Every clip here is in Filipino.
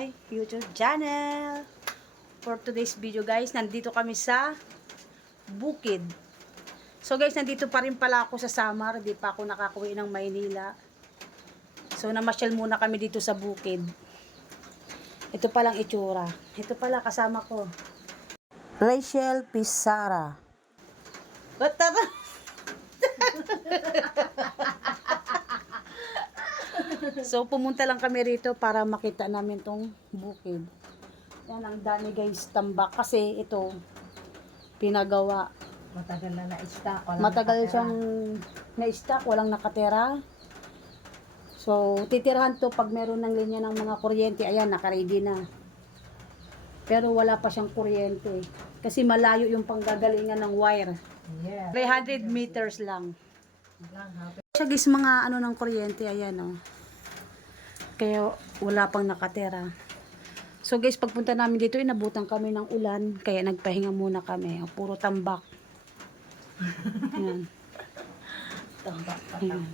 my YouTube channel. For today's video guys, nandito kami sa bukid. So guys, nandito pa rin pala ako sa Samar. Di pa ako nakakauwi ng Maynila. So namasyal muna kami dito sa bukid. Ito palang itsura. Ito pala kasama ko, Rachel Pizarra. What the So, pumunta lang kami rito para makita namin tong bukid. Yan, ang dami guys, tambak. Kasi ito, pinagawa. Matagal na na-stock. Matagal siyang na-stock, walang nakatera. So, titirahan to pag meron ng linya ng mga kuryente. Ayan, nakaready na. Pero wala pa siyang kuryente. Kasi malayo yung panggagalingan ng wire. Yeah. 300 meters lang. Siya guys, mga ano ng kuryente. Ayan, oh. Kaya wala pang nakatera. So guys, pagpunta namin dito, inabutan kami ng ulan. Kaya nagpahinga muna kami. Puro tambak. Ayan. Tambak pa lang.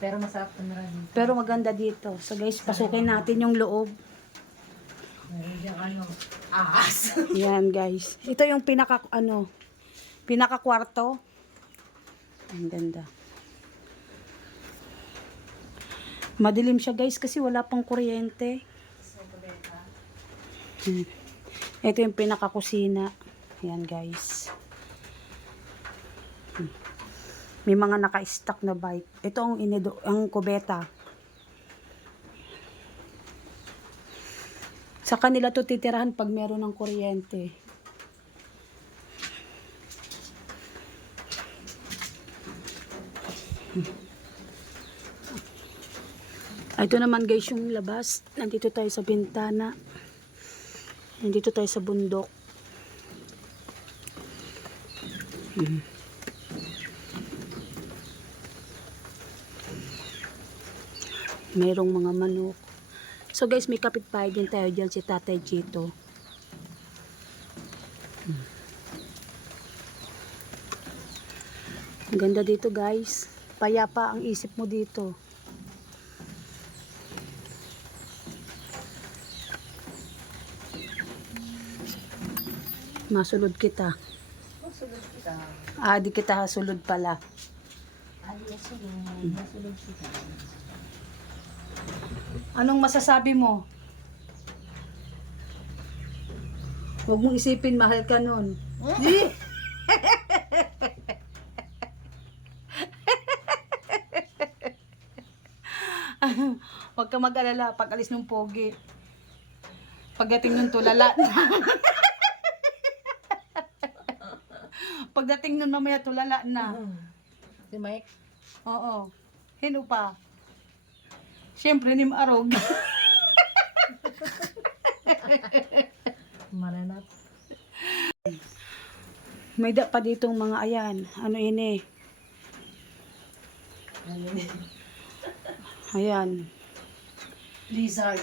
Pero masarap tumira dito. Pero maganda dito. So guys, pasukin natin yung loob. Meron diyang ahas. Yan guys. Ito yung pinaka kwarto. Ang ganda. Madilim siya guys kasi wala pang kuryente. Ito yung pinaka kusina. Yan guys. May mga naka-stack na bike. Ito ang kubeta. Sa kanila to titirahan pag meron ng kuryente. Ito naman guys yung labas. Nandito tayo sa bintana. Nandito tayo sa bundok. Mayroong mga manok. So guys, may kapitbahay din tayo dyan, si Tatay Chito. Ang ganda dito guys. Payapa ang isip mo dito. Masulod kita. Masulod kita. Di kita hasulod pala. Masulod kita. Anong masasabi mo? Huwag mong isipin, mahal ka nun. Huwag ka mag-alala pag alis ng pogi. Pagdating ng tulala. Pagdating nun mamaya tulala na. Si Mike? Oo. Hino pa. Siyempre, nim arog. Maranap. May da pa ditong mga ayan. Ano ini? Ayan. Lizard.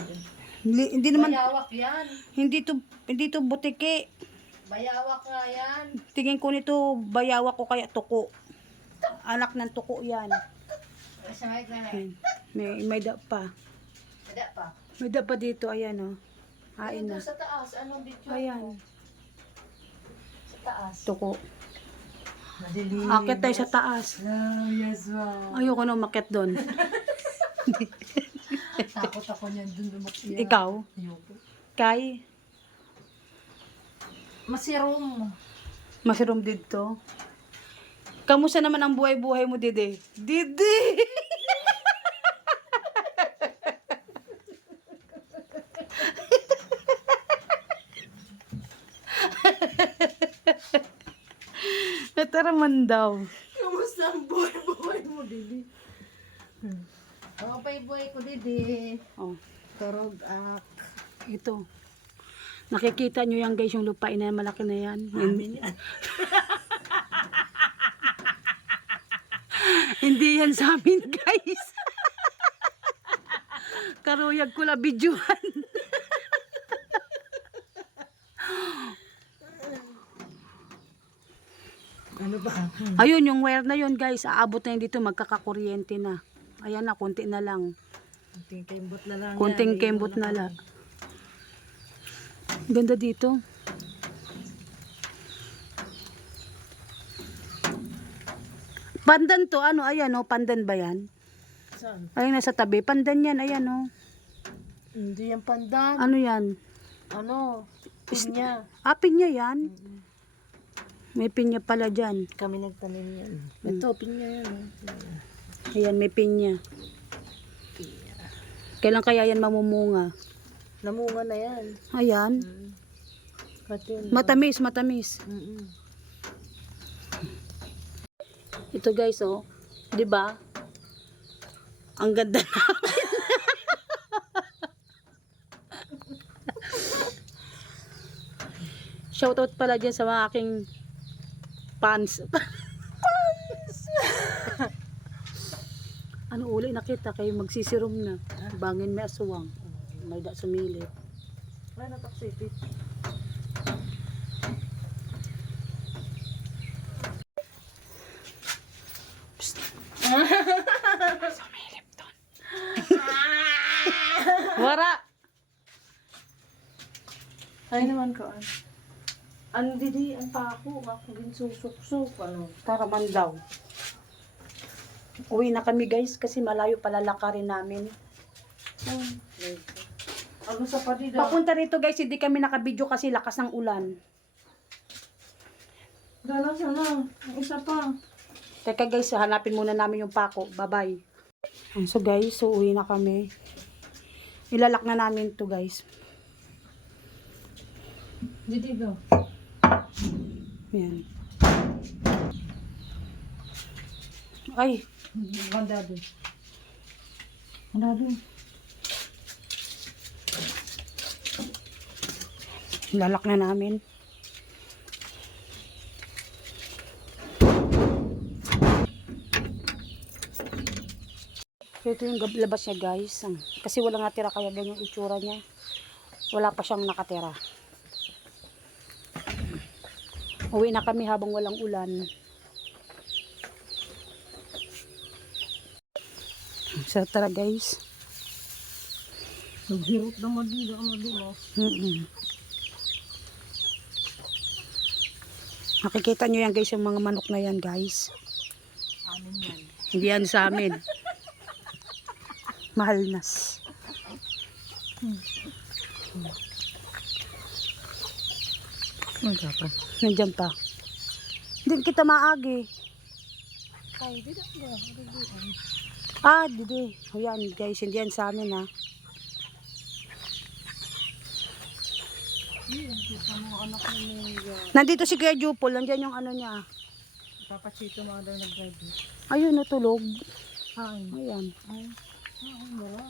Hindi naman, Bayawak yan. hindi to butiki. Bayawak nga yan. Tingin ko nito, bayawak ko kaya tuko. Anak ng tuko yan. Si Mike na May da pa. Ada pa. May da pa dito, ayan o. Hain na. Dito sa taas. Anong dito? Ayan. Sa taas. Tuko. Madilim. Akit tayo sa taas. Yes, wow. Ayoko na umakyat doon. Takot ako niyan dun lumakyat. Ikaw? Ayoko. Kay? Masirom. Masirom dito. Kamusta naman ang buhay-buhay mo, Dede? Dede! Nataraman daw. Kamusta ang buhay-buhay mo, Didi? Oh, buhay ko, Didi. Oh, Turog ak. ito. Nakikita nyo yan guys, yung lupain na yan, malaki na yan. Amin yan. Hindi yan sa amin guys. Karuyag ko la videohan. Ano ba? Ayun, yung wire na yun guys, aabot na yun dito, magkakakuryente na. Ayan na, konti na lang. Kunting kembot na lang. Konting yan. kembot na lang. Ganda dito. Pandan to, ano, ayan oh, pandan ba yan? Saan? Ayun nasa tabi, pandan yan, ayan oh. Hindi yan pandan. Ano yan? Ano? Pinya. Ah, pinya yan. May pinya pala dyan. Kami nagtanim yan. Ito, pinya yan. Ayan, may pinya. Kailan kaya yan mamumunga? Namunga na yan. Ayan. Katin. Matamis, matamis. Ito guys, oh. 'Di ba? Ang ganda namin. Shoutout pala dyan sa mga aking fans. Ano uli nakita kayo magsisirom na. Bangin may aswang. May da sumilip. Ay, nataksipit. Sumilip doon. Wara. Ay naman ko. Ano didi, ang pako, ako ginsusok-sok, ano. Para man daw. Uwi na kami guys kasi malayo pala lakarin namin. Ano sa padida? Papunta rito guys, hindi kami nakabidyo kasi lakas ng ulan. Dala sana, ang isa pa. Teka guys, hanapin muna namin yung pako. Bye-bye. So guys, so uwi na kami. Ilalak na namin to guys. Didi go. Yan. Ay, Ganda doon. Ganda doon. ilalak na namin. So, ito yung labas niya guys. Kasi wala natira kaya ganyan yung itsura niya. Wala pa siyang nakatira. Uwi na kami habang walang ulan. So tara guys. Naghirot naman dito, ano dito. Makikita nyo yan guys, yung mga manok na yan guys. Amin yan. Hindi yan sa amin. Mahal nas. Nandiyan pa. Hindi kita maagi. Ay, dito ba? Ah, didi. O yan guys, hindi yan sa amin ha. Nandito si Kuya Jupol, nandiyan yung ano niya. Papachito mga daw nag-drive. Ayun, natulog. Ay, Ayan. ay. Wala.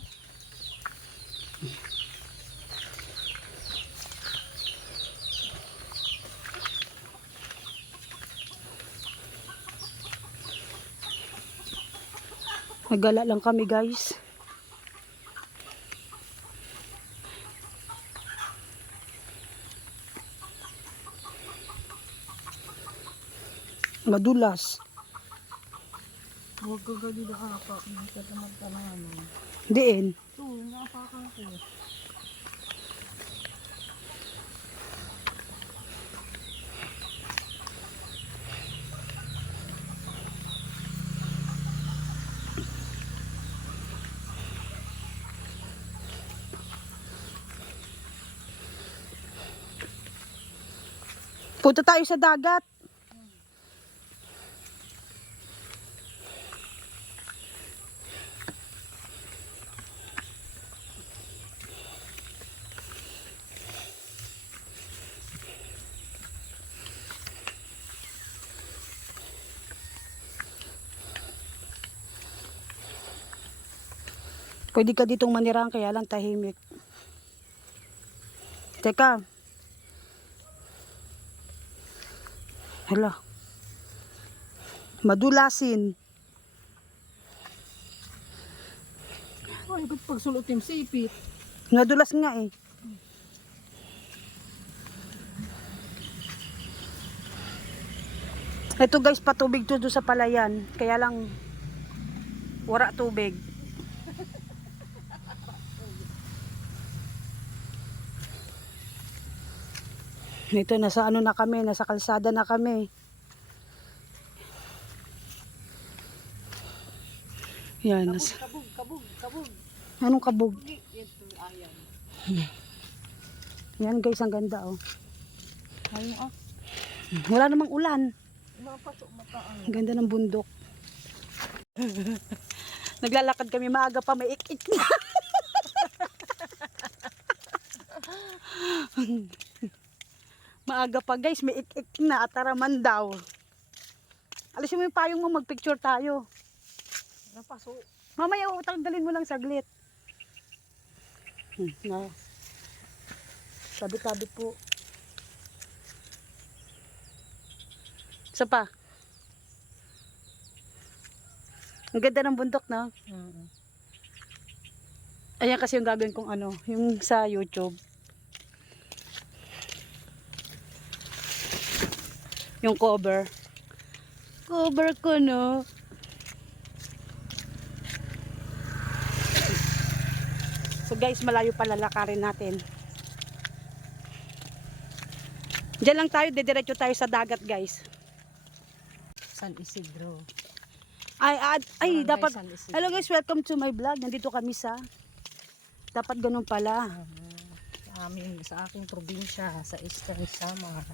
Nagala lang kami guys. Madulas. Huwag ka gali na apa. Hindi ka na magtanahan. Diin. Ito, napakan ko. Punta tayo sa dagat. Pwede ka ditong manirang kaya lang tahimik. Teka. Hala. Madulasin. Ay, ba't pagsulot yung sipit? Nadulas nga eh. Ito guys, patubig to doon sa palayan. Kaya lang wala tubig. Ito, nasa ano na kami, nasa kalsada na kami. Yan. Kabog. Anong kabog? Ito, ayan. Yan guys, ang ganda oh. Ayun Wala namang ulan. Mapasok mataan. Ang ganda ng bundok. Naglalakad kami maaga pa, may ik-ik na. Maaga pa guys, may ik-ik na. Ataraman daw. Alisin mo yung payong mo, magpicture tayo. Napasok. Mamaya utang-dalin mo lang saglit. Na. Tabi-tabi po. Isa pa. Ang ganda ng bundok, no? Ayan kasi yung gagawin kong ano, yung sa YouTube. Yung cover. Cover ko, no? So guys, malayo pa lalakarin natin. Diyan lang tayo, dediretso tayo sa dagat, guys. San Isidro. Ay, Barangay dapat, San Isidro. hello guys, welcome to my vlog. Nandito kami sa, dapat ganun pala. Sa aking probinsya, sa Eastern Samar.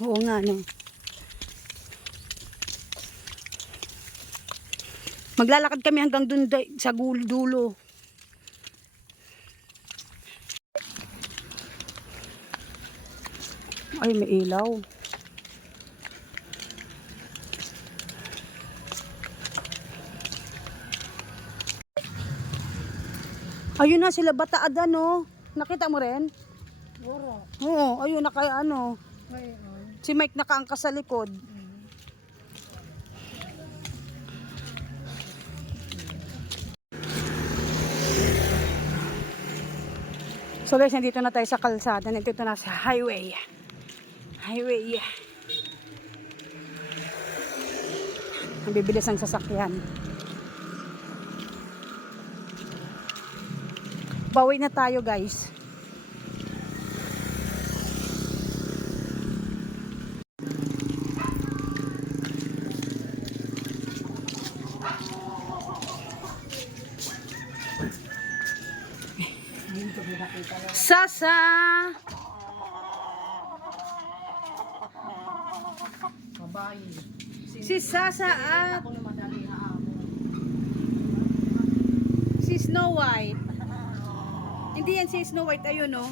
Oo nga, no. Maglalakad kami hanggang dun sa dulo. Ay, may ilaw. Ayun na sila Bataada, no? Nakita mo rin? Wala. Oo, ayun na kaya ano. Ngayon. Si Mike nakaangkas sa likod. So guys, nandito na tayo sa kalsada. Nandito na sa highway. Highway. Ang bibilis ang sasakyan. Bawi na tayo guys. Sasa! Babae. Si Sasa at Ako na madali na amo. si Snow White. Hindi yan si Snow White, ayun no.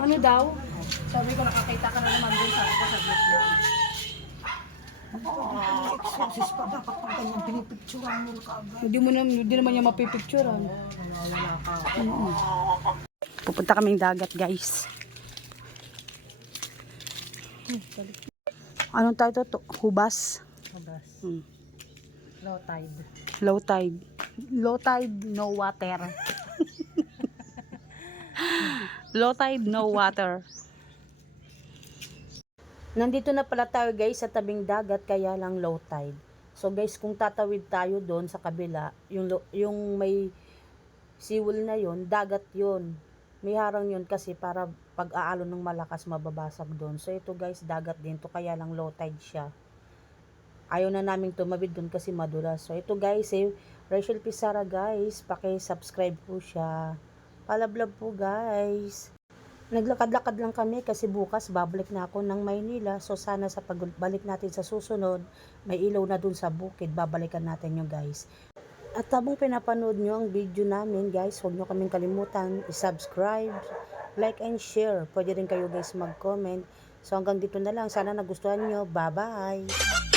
Ano daw? Sabi ko nakakita ka na naman doon sa ako sa video. Exorcist pa dapat pag ganyan pinipicturean mo kaagad. Hindi naman niya mapipicturean. Nawawala ka. Pupunta kaming dagat, guys. Anong tayo to? Hubas. Mabas. Hmm. Low tide. Low tide. Low tide, no water. Low tide, no water. Nandito na pala tayo guys sa tabing dagat, kaya lang low tide. So guys, kung tatawid tayo doon sa kabila, yung may seawall na yon, dagat yon. May harang yun kasi para pag aalo ng malakas mababasag doon. So ito guys, dagat din to, kaya lang low tide siya. Ayaw na naming tumawid doon kasi madulas. So ito guys, Rachel Pizarra guys, paki-subscribe po siya. Palablog po guys. Naglakad-lakad lang kami kasi bukas babalik na ako ng Maynila. So sana sa pagbalik natin sa susunod, may ilaw na dun sa bukid. Babalikan natin nyo guys. At habang pinapanood nyo ang video namin guys, huwag nyo kaming kalimutan i-subscribe, like and share. Pwede rin kayo guys mag-comment. So hanggang dito na lang. Sana nagustuhan nyo. Bye-bye!